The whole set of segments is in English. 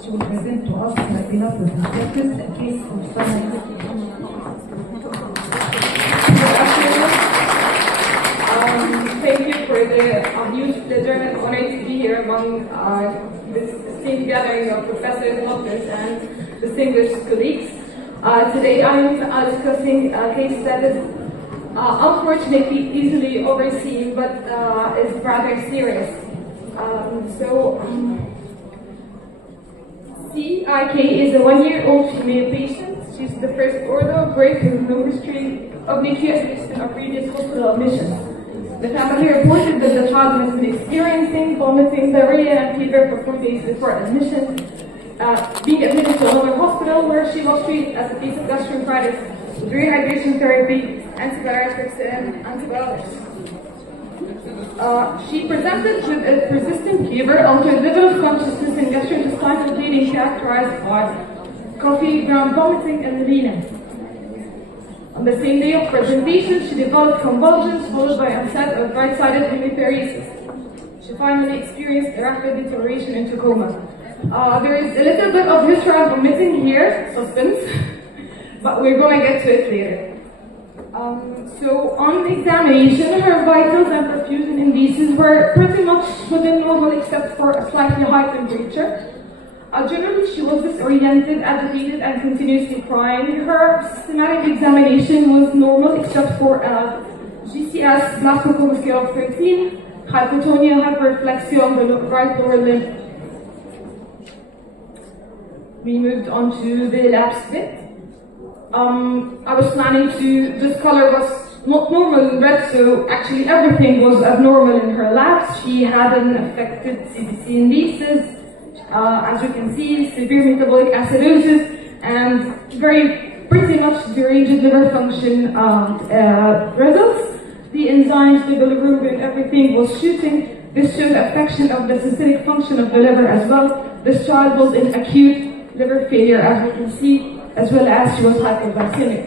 She will present to us her beloved objectives, a case of Thank you for the huge pleasure and honor to be here among this esteemed gathering of professors, doctors, and distinguished colleagues. Today I am discussing a case that is unfortunately easily overseen, but is rather serious. CIK is a 1-year-old female patient. She's the first order of birth with no history of NICU admission or previous hospital admission. The family reported that the child has been experiencing vomiting, diarrhea, and fever for 4 days before admission, being admitted to another hospital where she was treated as a case of gastroenteritis with rehydration therapy, antibiotics, and antibiotics. She presented with a persistent fever, altered level of consciousness, and gastrointestinal bleeding characterized by coffee, ground vomiting, and anemia. On the same day of presentation, she developed convulsions followed by onset of right-sided hemiparesis. She finally experienced a rapid deterioration into coma. There is a little bit of history I'm omitting here, suspense, but we're going to get to it later. So on examination, her vitals and perfusion indices were pretty much within normal except for a slightly high temperature. Generally, she was disoriented, agitated, and continuously crying. Her systematic examination was normal except for a GCS blastocoma scale of 13, hypotonia, hyperreflexia on the right lower limb. We moved on to the labs bit. I was planning to, this color was not normal in red, so actually everything was abnormal in her labs. She had an affected CDC indices, as you can see, severe metabolic acidosis, and pretty much deranged liver function results. The enzymes, the bilirubin, everything was shooting. This showed affection of the synthetic function of the liver as well. This child was in acute liver failure, as we can see, as well as she was hypoglycemic.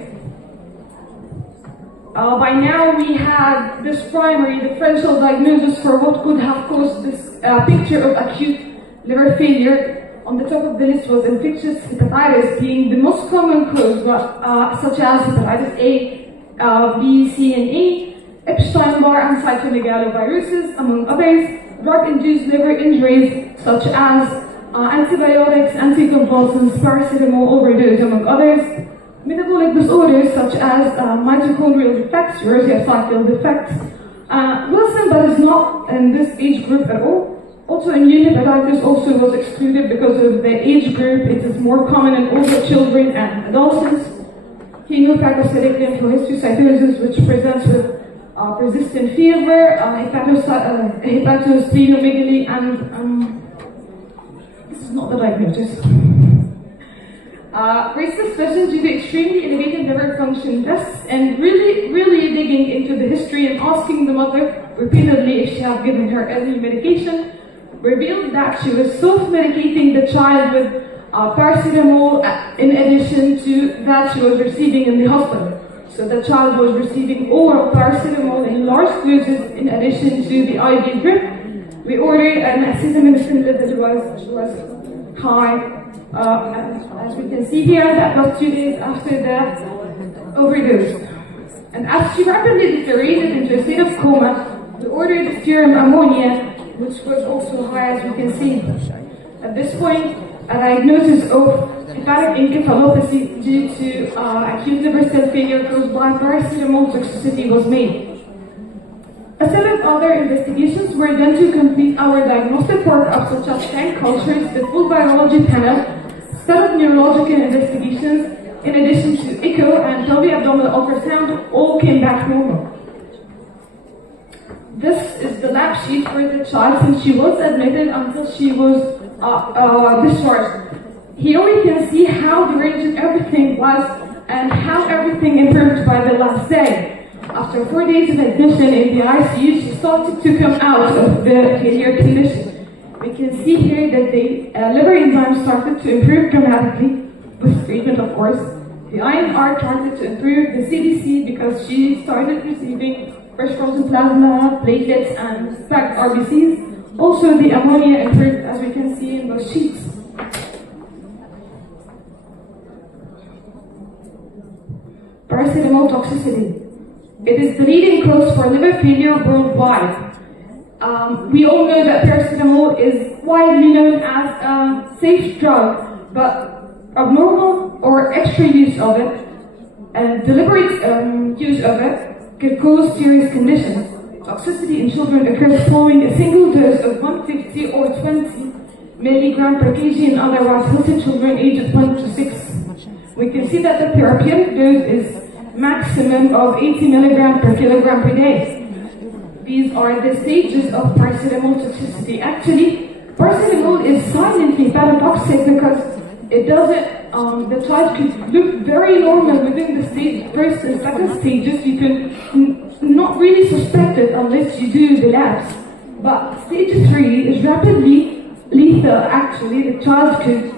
By now we had this primary differential diagnosis for what could have caused this picture of acute liver failure. On the top of the list was infectious hepatitis being the most common cause, such as hepatitis A, B, C, and E, Epstein-Barr and cytomegaloviruses, among others, drug-induced liver injuries such as antibiotics, anticonvulsants, paracetamol overdose, among others, metabolic disorders such as mitochondrial defects, urea cycle defects. Wilson, but is not in this age group at all. Autoimmune hepatitis also was excluded because of the age group. It is more common in older children and adolescents. Hemophagocytic lymphohistiocytosis, which presents with persistent fever, hepatosplenomegaly, and this is not the diagnosis. Raised suspicion due to extremely elevated liver function tests, and really digging into the history and asking the mother repeatedly if she had given her early medication, revealed that she was self-medicating the child with paracetamol in addition to that she was receiving in the hospital. So the child was receiving oral paracetamol in large doses in addition to the IV drip. We ordered an acetaminophen level was high. As we can see here, that was 2 days after the overdose. And as she rapidly deteriorated into a state of coma, we ordered serum ammonia, which was also high, as you can see. At this point, a diagnosis of hepatic encephalopathy due to acute liver cell failure caused by paracetamol toxicity was made. A set of other investigations were done to complete our diagnostic workup, such as tank cultures, the full virology panel, set of neurological investigations, in addition to echo and pelvic abdominal ultrasound, all came back normal. This is the lab sheet for the child since she was admitted until she was discharged. Here we can see how deranged everything was and how everything improved by the last day. After 4 days of admission in the ICU, she started to come out of the failure condition. We can see here that the liver enzymes started to improve dramatically with treatment, of course. The INR started to improve, the CDC because she started receiving fresh frozen plasma, platelets, and packed RBCs. Also, the ammonia improved, as we can see in those sheets. paracetamol toxicity. It is the leading cause for liver failure worldwide. We all know that paracetamol is widely known as a safe drug, but abnormal or extra use of it and deliberate use of it could cause serious conditions. Toxicity in children occurs following a single dose of 150 or 20 milligram per kg in otherwise healthy children aged 1 to 6. We can see that the therapeutic dose is maximum of 80 milligram per kilogram per day. These are the stages of paracetamol toxicity. Actually, paracetamol is silently hepatotoxic because it doesn't, the child could look very normal within the first and second stages. You can not really suspect it unless you do the labs. But stage 3 is rapidly lethal. Actually, the child could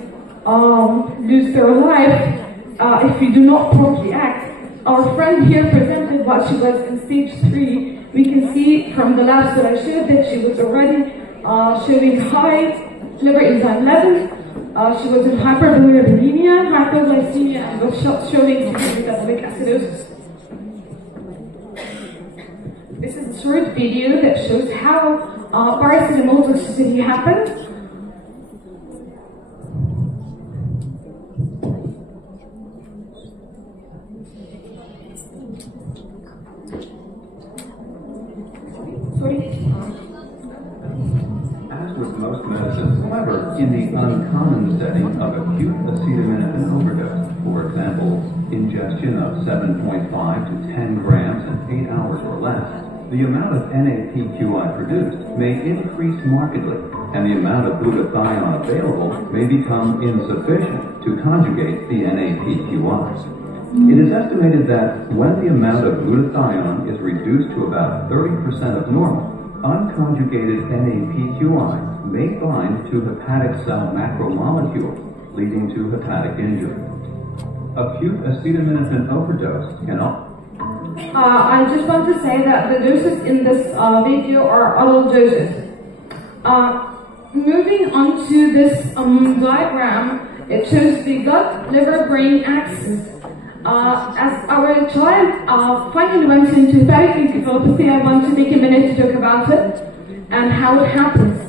lose their life if you do not properly act. Our friend here presented what she was in stage 3. We can see from the labs that I showed that she was already showing high liver enzyme levels. She was in hyperbilirubinemia, hypoglycemia, and was showing severe metabolic acidosis. This is a short video that shows how paracetamol toxicity happened. As with most medicines, however, in the uncommon setting of acute acetaminophen overdose, for example, ingestion of 7.5 to 10 grams in 8 hours or less, the amount of NAPQI produced may increase markedly, and the amount of glutathione available may become insufficient to conjugate the NAPQI. It is estimated that when the amount of glutathione is reduced to about 30% of normal, unconjugated NAPQI may bind to hepatic cell macromolecules, leading to hepatic injury. Acute acetaminophen overdose can I just want to say that the doses in this video are adult doses. Moving on to this diagram, it shows the gut-liver-brain axis. As our child finally went into hepatic encephalopathy, I want to take a minute to talk about it and how it happens.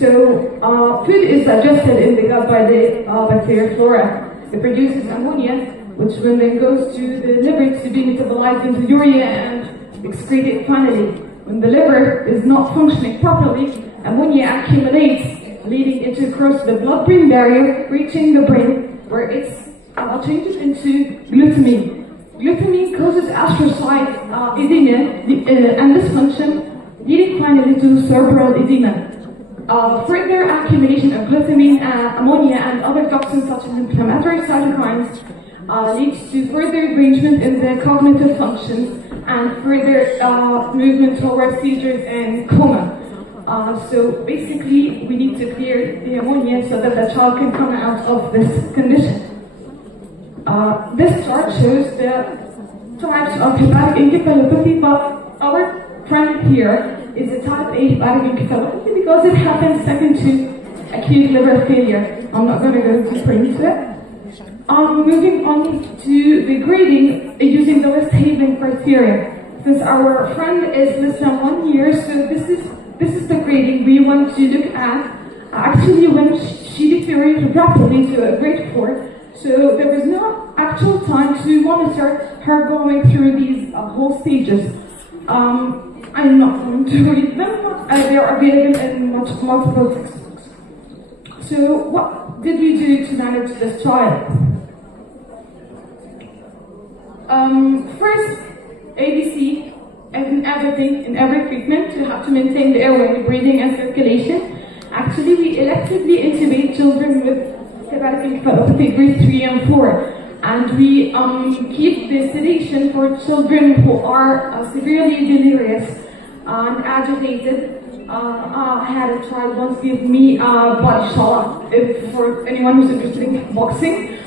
So, food is digested in the gut by the bacterial flora. It produces ammonia, which will then goes to the liver to be metabolized into urea and excreted finally. When the liver is not functioning properly, ammonia accumulates, leading it across the blood-brain barrier, reaching the brain, where it's changes into glutamine. Glutamine causes astrocyte edema and dysfunction, leading finally to cerebral edema. Further accumulation of glutamine, ammonia, and other toxins such as inflammatory cytokines leads to further derangement in the cognitive functions and further movement towards seizures and coma. So basically, we need to clear the ammonia so that the child can come out of this condition. This chart shows the types of hepatic encephalopathy, but our friend here is a type A hepatic encephalopathy because it happens second to acute liver failure. I'm not going to go deeper into it. Moving on to the grading using the West-Haven criteria. Since our friend is less than 1 year, so this is the grading we want to look at. Actually, when she deteriorated rapidly to a grade 4, so there was no actual time to monitor her going through these whole stages. I'm not going to read them, but they are available in multiple textbooks. So what did we do to manage this child? First, ABC, and everything in every treatment, you have to maintain the airway, breathing, and circulation. Actually, we electively intubate children with hepatic encephalopathy grade 3 and 4, and we keep the sedation for children who are severely delirious and agitated. I had a child once give me a body shot for anyone who's interested in boxing,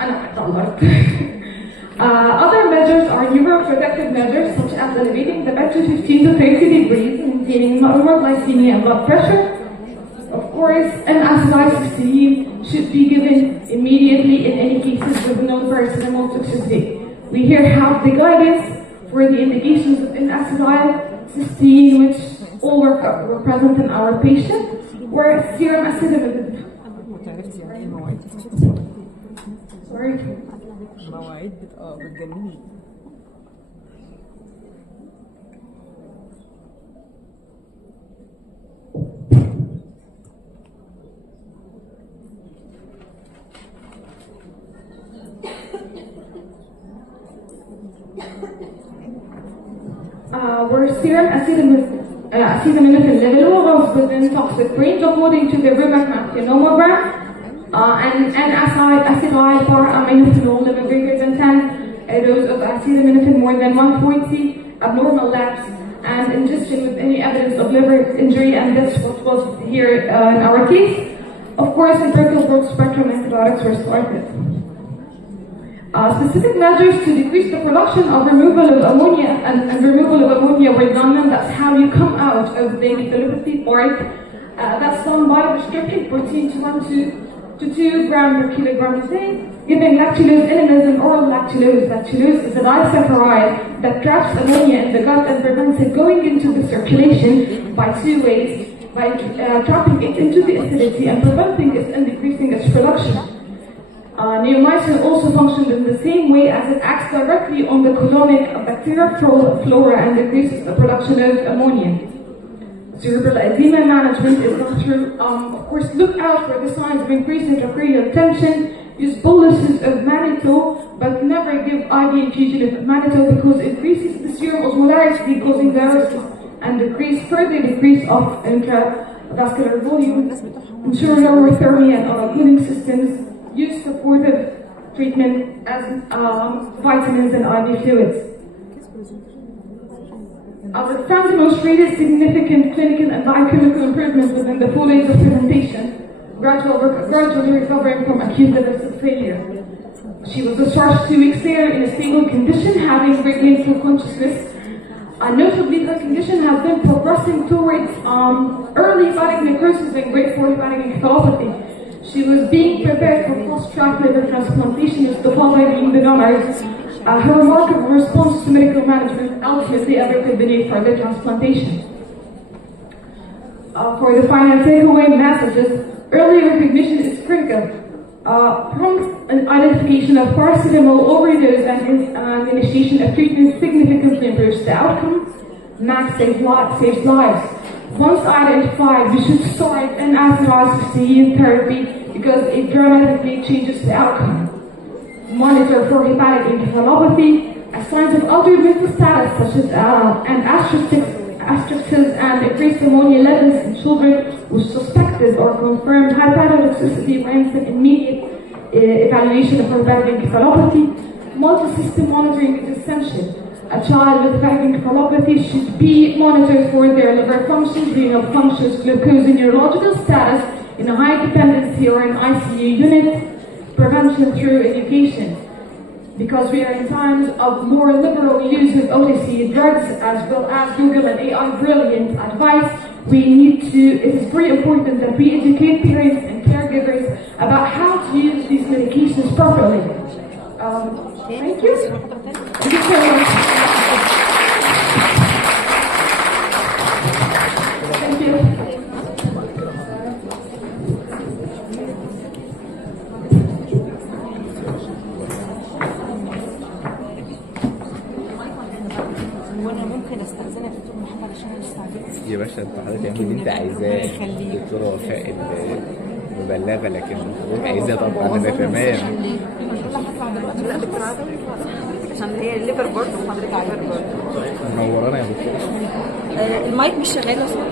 and I don't like it. Other measures are neuroprotective measures such as elevating the bed to 15 to 30 degrees, maintaining normal glycemia and blood pressure. Of course, an acidic should be given immediately in any cases with no paracetamol toxicity. We here have the guidance for the indications of N-acetyl cysteine, which all were present in our patient, were serum acetaminophen. Sorry. Where serum acetaminophen level was within toxic range according to the Rheumatoid nomogram, and acetyl para-aminophenol level greater than 10, a dose of acetaminophen more than 140, abnormal labs, and ingestion with any evidence of liver injury, and that's what was here in our case. Of course, empirical broad-spectrum antibiotics were started. Specific measures to decrease the production of removal of ammonia and removal of ammonia were done, and that's how you come out of the encephalopathy part. That's done by restricting protein to 2 grams per kilogram a day, giving lactulose in an oral lactulose. Lactulose is a disaccharide that traps ammonia in the gut and prevents it going into the circulation by 2 ways, by trapping it into the acidity and preventing it and decreasing its production. Neomycin also functions in the same way, as it acts directly on the colonic bacterial flora and decreases the production of ammonia. Cerebral edema management is done through, of course, look out for the signs of increased intracranial tension. Use boluses of mannitol, but never give IV infusion of mannitol because it increases the serum osmolarity, causing viruses, and further decrease of intravascular volume. Ensure lower thermia and other cooling systems. Use supportive treatment as vitamins and IV fluids. Our friends demonstrated significant clinical and biochemical improvements within the 4 days of presentation, gradually recovering from acute liver failure. She was discharged 2 weeks later in a stable condition, having regained full consciousness. Notably, her condition has been progressing towards early hepatic necrosis and grade 4 hepatic encephalopathy. She was being prepared for post-track liver transplantation, with the father being the donors. Her remarkable response to medical management ultimately accompanied further transplantation. For the final takeaway messages, early recognition is critical. Prompt identification of paracetamol overdose and initiation of treatment significantly improves the outcome. MAC saves lives. Once identified, we should start an anti-cysteine therapy because it dramatically changes the outcome. Monitor for hepatic encephalopathy, signs of altered mental status such as astraxis and increased ammonia levels in children with suspected or confirmed hepatotoxicity warrants an immediate evaluation of hepatic encephalopathy. Multi-system monitoring is essential. A child with hepatic encephalopathy should be monitored for their liver functions, renal functions, glucose and neurological status in a high dependency or an ICU unit. Prevention through education. Because we are in times of more liberal use of OTC drugs as well as Google and AI brilliant advice, it is very important that we educate parents and caregivers about how to use these medications properly. Thank you. Thank you so much. Thank you. يا باشا انت حضرتك اعمل اللي انت عايزاه دكتوره وفاء المبلغه، لكن حضرتك عايزاه طبعا انا تمام. عشان هي الليفر برضه وحضرتك عارفه برضه. منورانا يا دكتوره. المايك مش شغال اصلا.